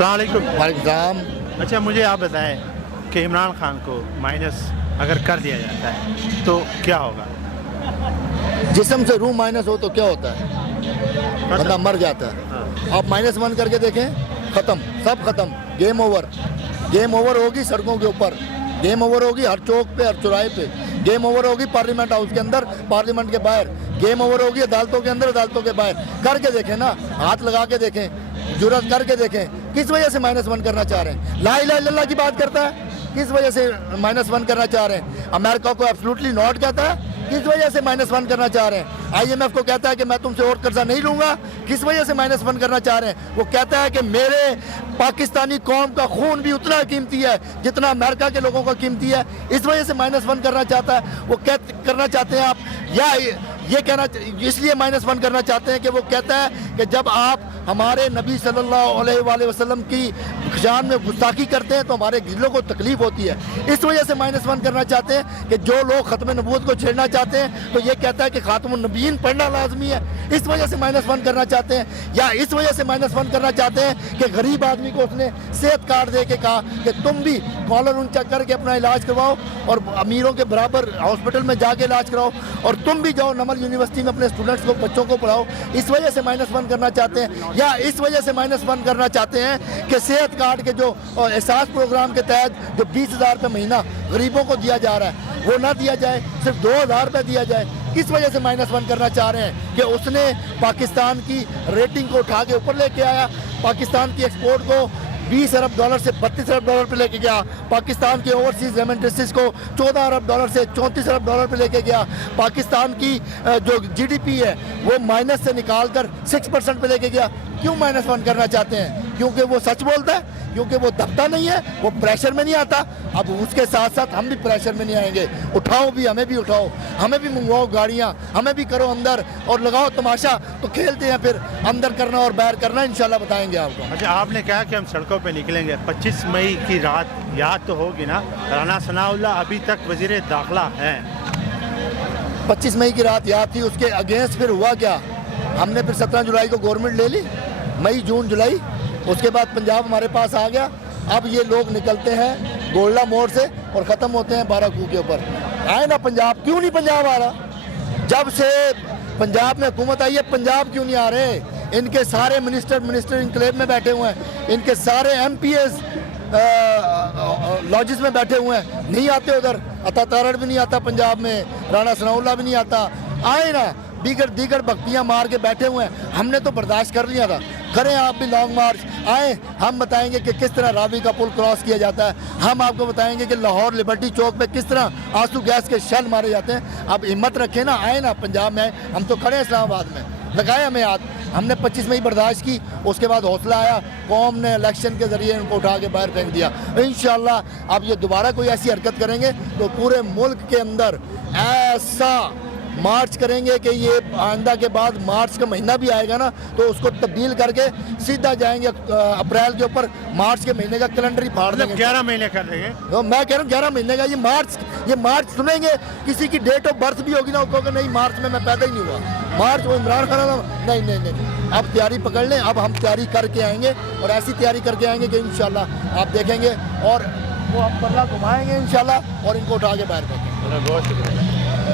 अस्सलाम वालेकुम। वालेकुम सलाम। अच्छा, मुझे आप बताएं कि इमरान खान को माइनस अगर कर दिया जाता है तो क्या होगा? जिस्म से रूह माइनस हो तो क्या होता है? बंदा मर जाता है। आप -1 करके देखें, ख़त्म, सब ख़त्म, गेम ओवर। गेम ओवर होगी सड़कों के ऊपर, गेम ओवर होगी हर चौक पे, हर चौराहे पे, गेम ओवर होगी पार्लियामेंट हाउस के अंदर, पार्लियामेंट के बाहर, गेम ओवर होगी अदालतों के अंदर, अदालतों के बाहर। करके देखें ना, हाथ लगा के देखें, जुर्रत करके देखें। किस वजह से -1 करना चाह रहे हैं? ला इलाहा इल्लल्लाह की बात करता है, किस वजह से -1 करना चाह रहे हैं? अमेरिका को एब्सोल्युटली नॉट कहता है, किस वजह से -1 करना चाह रहे हैं? IMF को कहता है कि मैं तुमसे और कर्जा नहीं लूंगा, किस वजह से -1 करना चाह रहे हैं? वो कहता है कि मेरे पाकिस्तानी कौम का खून भी उतना कीमती है जितना अमेरिका के लोगों का कीमती है, इस वजह से -1 करना चाहता है। वो करना चाहते हैं आप, या ये कहना इसलिए -1 करना चाहते हैं कि वो कहता है कि जब आप हमारे नबी सल्लल्लाहु अलैहि वसल्लम की शान में गुस्ताखी करते हैं तो हमारे दिलों को तकलीफ होती है। इस वजह से -1 करना चाहते हैं कि जो लोग ख़त्म नबूवत को छेड़ना चाहते हैं तो ये कहता है कि ख़ातमुन नबीयीन पढ़ना लाजमी है, इस वजह से -1 करना चाहते हैं। या इस वजह से -1 करना चाहते हैं कि गरीब आदमी को उसने सेहत कार्ड दे के कहा कि तुम भी कॉलर ऊंचा करके अपना इलाज करवाओ और अमीरों के बराबर हॉस्पिटल में जाके इलाज कराओ, और तुम भी जाओ नमल यूनिवर्सिटी में अपने स्टूडेंट्स को, बच्चों को पढ़ाओ। इस वजह से -1 करना चाहते हैं। या इस वजह से -1 करना चाहते हैं कि सेहत कार्ड के जो एहसास प्रोग्राम के तहत जो 20,000 रुपये महीना गरीबों को दिया जा रहा है वो ना दिया जाए, सिर्फ 2,000 रुपये दिया जाए। किस वजह से -1 करना चाह रहे हैं? कि उसने पाकिस्तान की रेटिंग को उठा के ऊपर लेके आया, पाकिस्तान की एक्सपोर्ट को $20 अरब से $32 अरब पे लेके गया, पाकिस्तान के ओवरसीज रेमिटेंसेस को $14 अरब से $34 अरब पे लेके गया, पाकिस्तान की जो GDP है वो माइनस से निकाल कर 6% पे लेके गया। क्यों -1 करना चाहते हैं? क्योंकि वो सच बोलता है, क्योंकि वो दबता नहीं है, वो प्रेशर में नहीं आता। अब उसके साथ साथ हम भी प्रेशर में नहीं आएंगे। उठाओ भी, हमें भी उठाओ, हमें भी मंगवाओ गाड़ियाँ, हमें भी करो अंदर और लगाओ तमाशा, तो खेलते हैं फिर अंदर करना और बाहर करना, इंशाल्लाह बताएंगे आपको। अच्छा, आपने कहा कि हम सड़कों पे निकलेंगे। 25 मई की रात याद तो होगी ना, राना सनाउल्लाह अभी तक वज़ीर दाखिला हैं। 25 मई की रात याद थी, उसके अगेंस्ट फिर हुआ क्या? हमने फिर 17 जुलाई को गवर्नमेंट ले ली, मई जून जुलाई, उसके बाद पंजाब हमारे पास आ गया। अब ये लोग निकलते हैं गोल्डा मोड़ से और ख़त्म होते हैं 12 कू के ऊपर। आए ना पंजाब, क्यों नहीं पंजाब आ रहा? जब से पंजाब में हुकूमत आई है पंजाब क्यों नहीं आ रहे? इनके सारे मिनिस्टर इनक्लेव में बैठे हुए हैं, इनके सारे MPs लॉजिस में बैठे हुए हैं, नहीं आते उधर। अता तारड़ भी नहीं आता पंजाब में, राना सनाउल्लाह भी नहीं आता। आए ना, दीगर भक्तियाँ मार के बैठे हुए हैं। हमने तो बर्दाश्त कर लिया था, करें आप भी लॉन्ग मार्च। आए, हम बताएंगे कि किस तरह रावी का पुल क्रॉस किया जाता है, हम आपको बताएंगे कि लाहौर लिबर्टी चौक पे किस तरह आंसू गैस के शेल मारे जाते हैं। अब हिम्मत रखें ना, आए ना पंजाब में, हम तो खड़े हैं इस्लामाबाद में, लगाए हमें याद। हमने 25 मई बर्दाश्त की, उसके बाद हौसला आया, कौम ने इलेक्शन के ज़रिए उनको उठा के बाहर फेंक दिया। इंशाल्लाह अब ये दोबारा कोई ऐसी हरकत करेंगे तो पूरे मुल्क के अंदर ऐसा मार्च करेंगे कि ये आइंदा के बाद मार्च का महीना भी आएगा ना तो उसको तब्दील करके सीधा जाएंगे अप्रैल के ऊपर, मार्च के महीने का कैलेंडर ही फाड़ देंगे। 11 महीने कर देंगे। तो मैं कह रहा हूँ 11 महीने का ये मार्च सुनेंगे। किसी की डेट ऑफ बर्थ भी होगी ना, वो कहोगे नहीं मार्च में मैं पैदा ही नहीं हुआ, मार्च वो इमरान खान, नहीं। अब तैयारी पकड़ लें, अब हम तैयारी करके आएंगे और ऐसी तैयारी करके आएंगे कि इंशाल्लाह आप देखेंगे और वो हम पल्ला घुमाएंगे इंशाल्लाह और इनको उठा के बाहर फेंकेंगे। बहुत शुक्रिया।